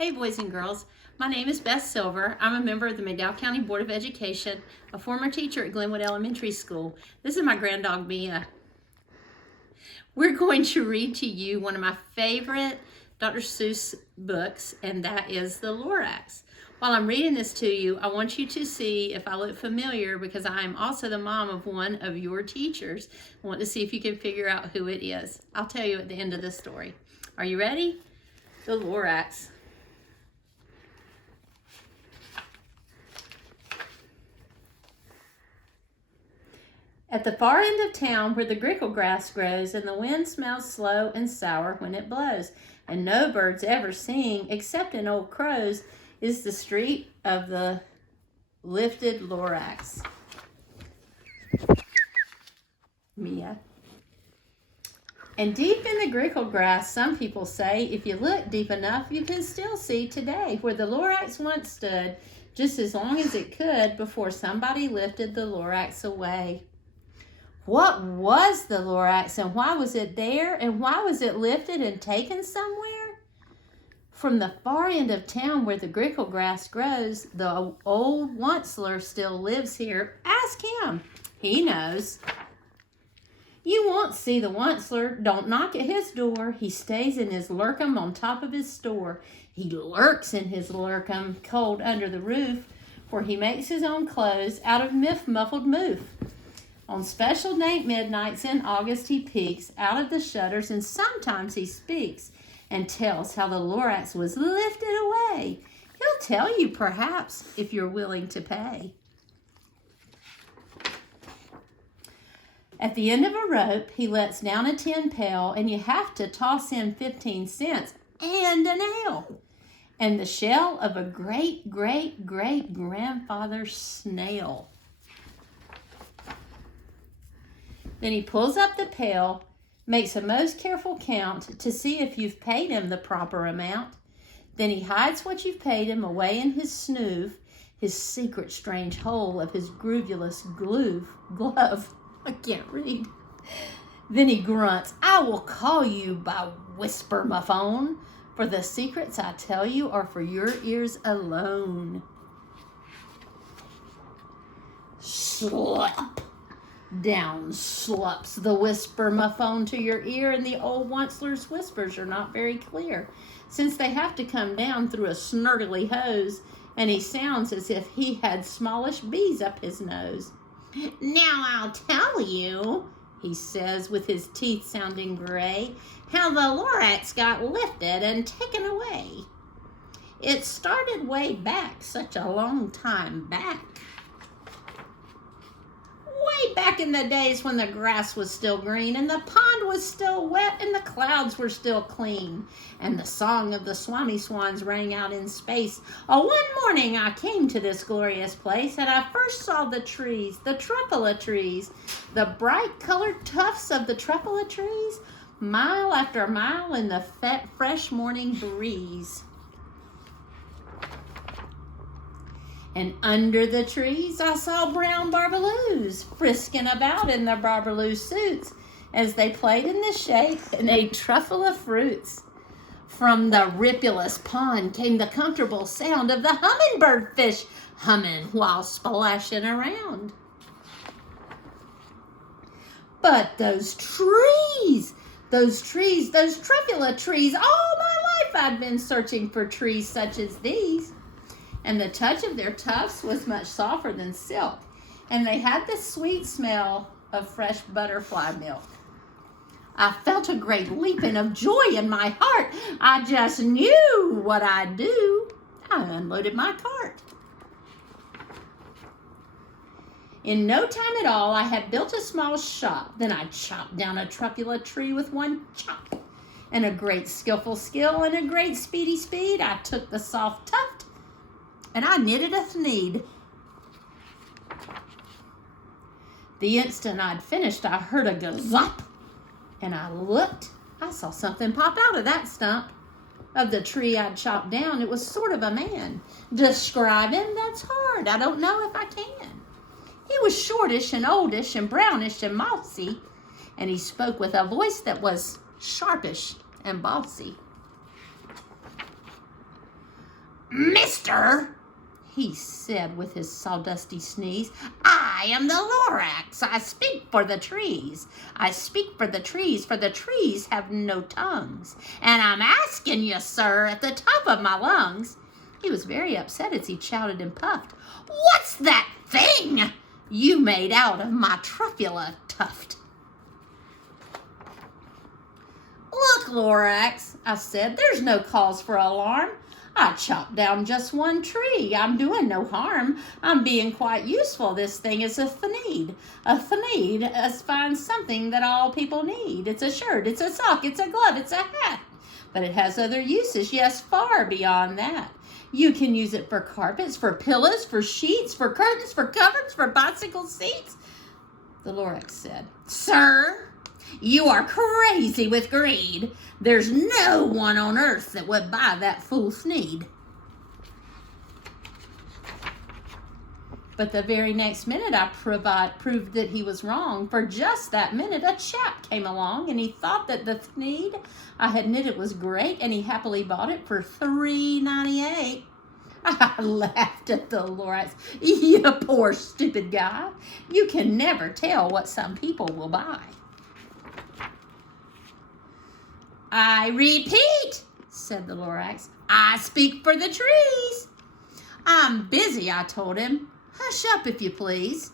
Hey boys and girls, my name is Beth Silver. I'm a member of the McDowell County Board of Education, a former teacher at Glenwood Elementary School. This is my granddog Mia. We're going to read to you one of my favorite Dr. Seuss books, and that is the Lorax. While I'm reading this to you, I want you to see if I look familiar because I am also the mom of one of your teachers. I want to see if you can figure out who it is. I'll tell you at the end of the story. Are you ready? The Lorax. At the far end of town where the grickle grass grows and the wind smells slow and sour when it blows, and no birds ever sing except an old crow's, is the street of the lifted Lorax. Mia. And deep in the grickle grass, some people say, if you look deep enough, you can still see today where the Lorax once stood, just as long as it could before somebody lifted the Lorax away. What was the Lorax and why was it there and why was it lifted and taken somewhere? From the far end of town where the grickle grass grows, the old onceler still lives here. Ask him. He knows. You won't see the onceler. Don't knock at his door. He stays in his lurkum on top of his store. He lurks in his lurkum cold under the roof where he makes his own clothes out of muffled moof. On special date midnights in August he peeks out of the shutters and sometimes he speaks and tells how the Lorax was lifted away. He'll tell you perhaps if you're willing to pay. At the end of a rope he lets down a tin pail and you have to toss in 15 cents and a nail and the shell of a great-great-great-grandfather's snail. Then he pulls up the pail, makes a most careful count to see if you've paid him the proper amount. Then he hides what you've paid him away in his snoove, his secret strange hole of his groovulous glove. I can't read. Then he grunts, I will call you by whisper my phone, for the secrets I tell you are for your ears alone. Slap! Down slups the whisper muffone to your ear, and the old onceler's whispers are not very clear, since they have to come down through a snurgly hose, and he sounds as if he had smallish bees up his nose. Now I'll tell you, he says with his teeth sounding gray, how the Lorax got lifted and taken away. It started way back, such a long time back. Way back in the days when the grass was still green and the pond was still wet and the clouds were still clean and the song of the swami swans rang out in space. Oh, one morning I came to this glorious place and I first saw the trees, the truffula trees, the bright colored tufts of the truffula trees, mile after mile in the fresh morning breeze. And under the trees I saw brown barbaloos frisking about in their barbaloo suits as they played in the shade and ate truffula fruits. From the ripulous pond came the comfortable sound of the hummingbird fish humming while splashing around. But those truffula trees, all my life I'd been searching for trees such as these. And the touch of their tufts was much softer than silk, and they had the sweet smell of fresh butterfly milk. I felt a great leaping of joy in my heart. I just knew what I'd do. I unloaded my cart. In no time at all, I had built a small shop. Then I chopped down a truffula tree with one chop. And a great skillful skill and a great speedy speed, I took the soft tuft and I knitted a thneed. The instant I'd finished, I heard a gazop, and I looked. I saw something pop out of that stump of the tree I'd chopped down. It was sort of a man. Describe him? That's hard. I don't know if I can. He was shortish and oldish and brownish and mousy, and he spoke with a voice that was sharpish and bossy. "Mister," he said with his sawdusty sneeze, "I am the Lorax. I speak for the trees. I speak for the trees have no tongues. And I'm asking you, sir, at the top of my lungs." He was very upset as he shouted and puffed. "What's that thing you made out of my truffula tuft?" "Look, Lorax," I said, "there's no cause for alarm. I chopped down just one tree. I'm doing no harm. I'm being quite useful. This thing is a thneed. A thneed finds something that all people need. It's a shirt, it's a sock, it's a glove, it's a hat. But it has other uses, yes, far beyond that. You can use it for carpets, for pillows, for sheets, for curtains, for covers, for bicycle seats." The Lorax said, "Sir, you are crazy with greed. There's no one on earth that would buy that fool thneed." But the very next minute I proved that he was wrong. For just that minute a chap came along and he thought that the thneed I had knitted was great, and he happily bought it for $3.98. I laughed at the Lorax. "You poor stupid guy. You can never tell what some people will buy." "I repeat," said the Lorax, "I speak for the trees." "I'm busy," I told him. "Hush up, if you please."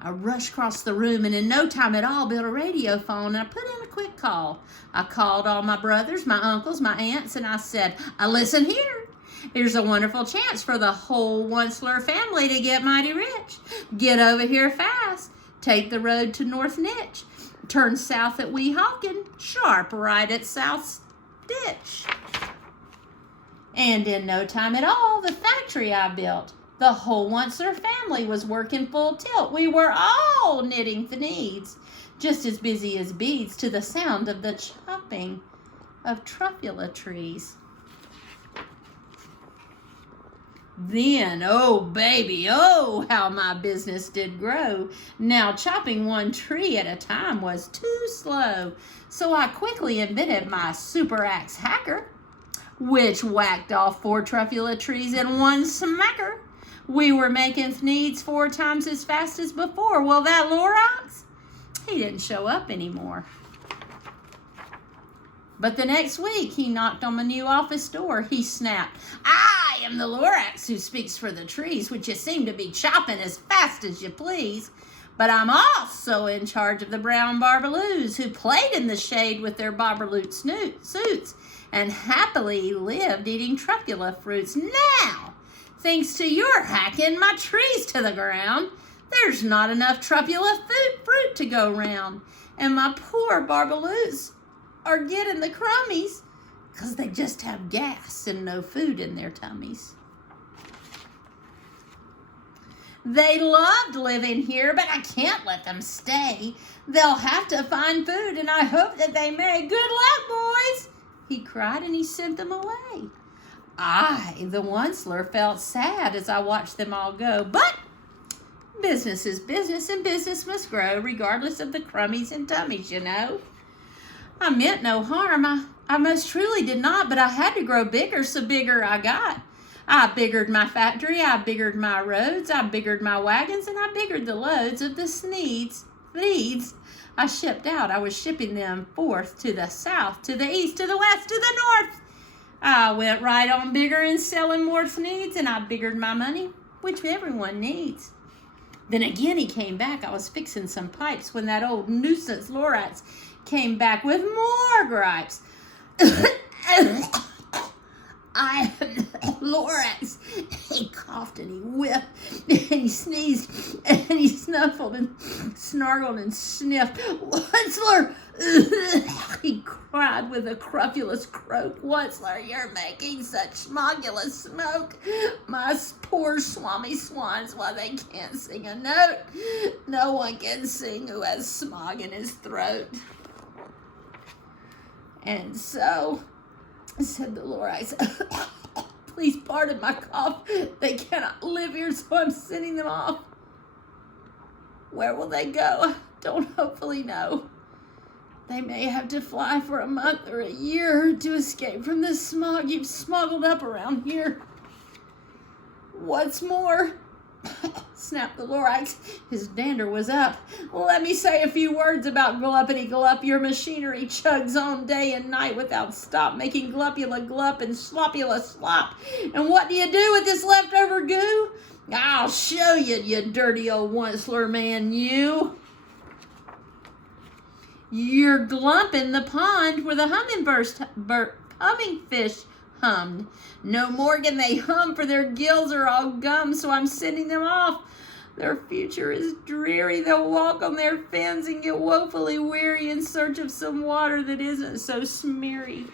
I rushed across the room and in no time at all built a radio phone, and I put in a quick call. I called all my brothers, my uncles, my aunts, and I said, "Listen here. Here's a wonderful chance for the whole Onceler family to get mighty rich. Get over here fast. Take the road to North Nitch. Turn south at Weehawken, sharp right at South Ditch." And in no time at all, the factory I built, the whole Onceler family was working full tilt. We were all knitting thneeds, just as busy as beads, to the sound of the chopping of truffula trees. Then, oh baby, oh how my business did grow. Now chopping one tree at a time was too slow, so I quickly invented my super axe hacker, which whacked off 4 truffula trees in one smacker. We were making thneeds 4 times as fast as before. Well, that Lorax, he didn't show up anymore. But the next week, he knocked on my new office door. He snapped, "I am the Lorax who speaks for the trees, which you seem to be chopping as fast as you please. But I'm also in charge of the brown barbaloos who played in the shade with their barbalute suits and happily lived eating truffula fruits. Now, thanks to your hacking my trees to the ground, there's not enough truffula fruit to go round, and my poor barbaloots are getting the crummies because they just have gas and no food in their tummies. They loved living here, but I can't let them stay. They'll have to find food, and I hope that they may. Good luck, boys," he cried, and he sent them away. I, the Onceler, felt sad as I watched them all go, but business is business, and business must grow regardless of the crummies and tummies, you know. I meant no harm. I most truly did not, but I had to grow bigger, so bigger I got. I biggered my factory, I biggered my roads, I biggered my wagons, and I biggered the loads of the thneeds I shipped out. I was shipping them forth to the south, to the east, to the west, to the north. I went right on bigger and selling more thneeds, and I biggered my money, which everyone needs. Then again he came back. I was fixing some pipes when that old nuisance Lorax came back with more gripes. "I Lorax," he coughed and he whiffed and he sneezed and he snuffled and snarled and sniffed. "Onceler," he cried with a crufulous croak, "Onceler, you're making such smogulous smoke. My poor swami swans, why they can't sing a note. No one can sing who has smog in his throat." "And so," said the Lorax, "please pardon my cough. They cannot live here, so I'm sending them off. Where will they go? I don't hopefully know. They may have to fly for a month or a year to escape from the smog you've smuggled up around here." What's more, snapped the Lorax. His dander was up. Let me say a few words about gluppity glup. Your machinery chugs on day and night without stop, making glupula glup and sloppula slop. And what do you do with this leftover goo? I'll show you, you dirty old onceler man, you. You're glumping the pond where the hummingfish hummed. No more can they hum, for their gills are all gum, so I'm sending them off. Their future is dreary. They'll walk on their fins and get woefully weary in search of some water that isn't so smeary.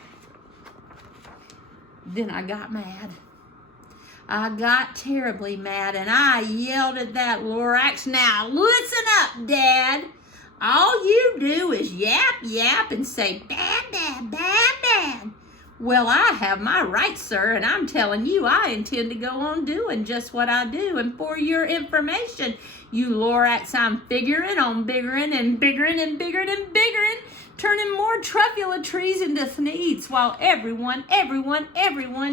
Then I got mad. I got terribly mad, and I yelled at that Lorax, now listen up, Dad. All you do is yap, yap, and say, bad, bad, bad, bad. Well, I have my rights, sir, and I'm telling you I intend to go on doing just what I do. And for your information, you Lorax, I'm figuring on biggering and biggering and biggering and biggering, turning more truffula trees into thneeds, while everyone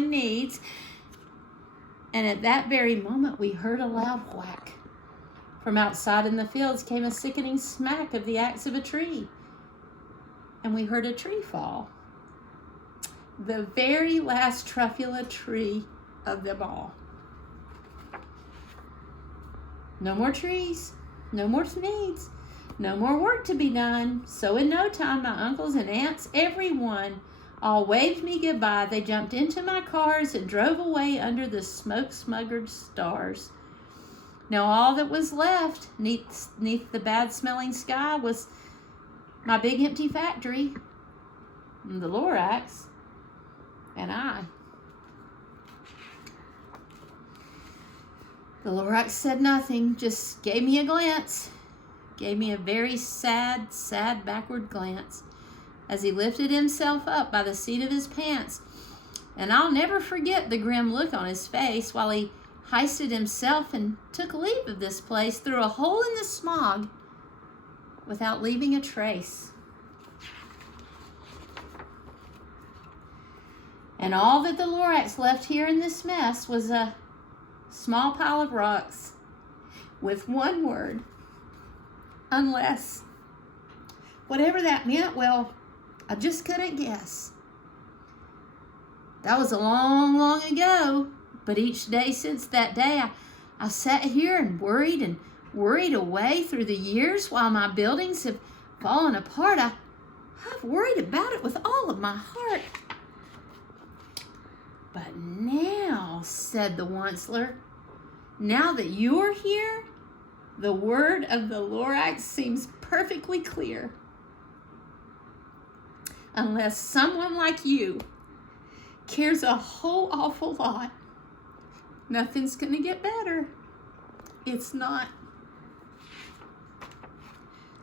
needs. And at that very moment, we heard a loud whack. From outside in the fields came a sickening smack of the axe of a tree. And we heard a tree fall. The very last truffula tree of them all. No more trees, no more needs, no more work to be done. So in no time, my uncles and aunts, everyone, all waved me goodbye. They jumped into my cars and drove away under the smoke-smuggered stars. Now all that was left neath the bad-smelling sky was my big empty factory, the Lorax, and I. The Lorax said nothing, just gave me a glance, gave me a very sad backward glance as he lifted himself up by the seat of his pants. And I'll never forget the grim look on his face while he hoisted himself and took leave of this place through a hole in the smog without leaving a trace. And all that the Lorax left here in this mess was a small pile of rocks with one word, unless. Whatever that meant, well, I just couldn't guess. That was a long, long ago. But each day since that day, I sat here and worried away through the years while my buildings have fallen apart. I've worried about it with all of my heart. But now, said the onceler, now that you're here, the word of the Lorax seems perfectly clear. Unless someone like you cares a whole awful lot, nothing's going to get better. It's not.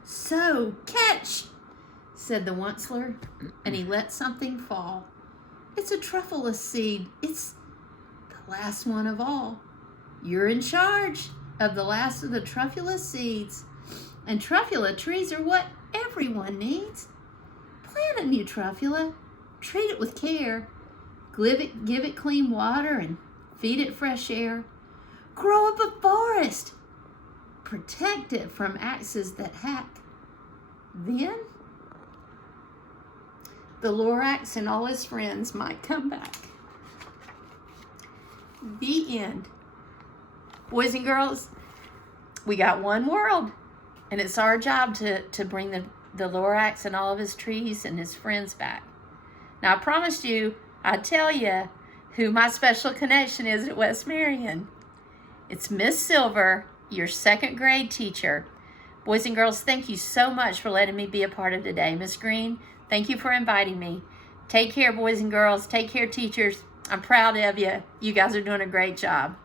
So, catch, said the onceler, and he let something fall. It's a truffula seed. It's the last one of all. You're in charge of the last of the truffula seeds. And truffula trees are what everyone needs. Plant a new truffula. Treat it with care. Give it clean water and feed it fresh air. Grow up a forest. Protect it from axes that hack. Then, the Lorax and all his friends might come back. The end. Boys and girls, we got one world, and it's our job to bring the Lorax and all of his trees and his friends back. Now, I promised you I'd tell you who my special connection is at West Marion. It's Miss Silver, your second grade teacher. Boys and girls, thank you so much for letting me be a part of today. Miss Green, thank you for inviting me. Take care, boys and girls. Take care, teachers. I'm proud of you. You guys are doing a great job.